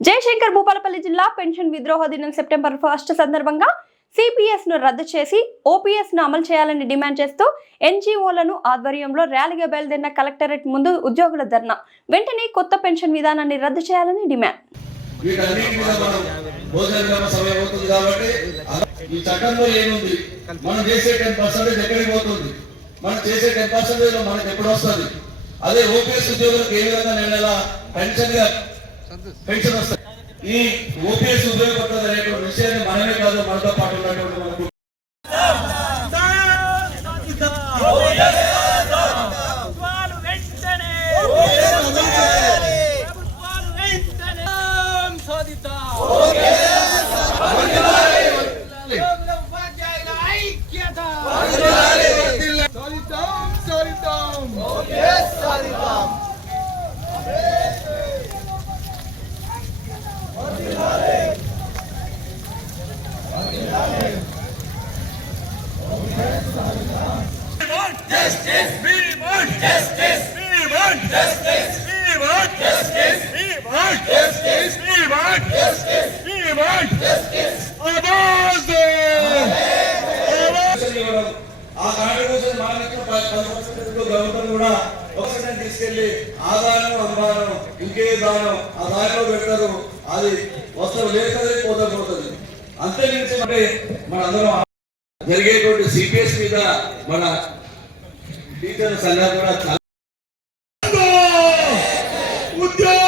జయశంకర్ భూపాలపల్లి జిల్లా పెన్షన్ విద్రోహ దినం సెప్టెంబర్ ఫస్ట్ సందర్భంగా సిపిఎస్ను రద్దు చేసి ఓపీఎస్ను అమలు చేయాలని డిమాండ్ చేస్తూ ఎన్జీఓలను ఆధ్వర్యంలో ర్యాలీగా బయలుదేరిన కలెక్టరేట్ ముందు ఉద్యోగుల ధర్నా. వెంటనే కొత్త పెన్షన్ విధానాన్ని రద్దు చేయాలని డిమాండ్. ఈ చట్టంలో ఏముంది? మనం చేసే టెన్ పర్సెంటేజ్ ఎక్కడికి పోతుంది? మనం చేసే టెన్ పర్సెంటేజ్ మనకి ఎప్పుడు వస్తుంది? అదే ఓపీఎస్ ఉద్యోగులకు ఏ విధంగా నేను నెల పెన్షన్గా ఈ ఓపీఎస్ ఉపయోగపడుతుంది అనేటువంటి విషయాన్ని మనమే కాదు మనతో పాటు ఉన్నటువంటి మనకు ఆ కాంట్రిబ్యూషన్ గవర్నమెంట్ కూడా ఒక పర్సెంట్ తీసుకెళ్ళి ఆదాయం అనుమానం ఇంకే దానం ఆ దానిలో పెడతారు అది వస్తారు లేకపోతే పోతే పోతుంది. అంతే మించి అంటే మన అందరం జరిగేటువంటి సిపిఎస్ మీద మన టీచర్స్ అన్నా కూడా ఉద్యోగ!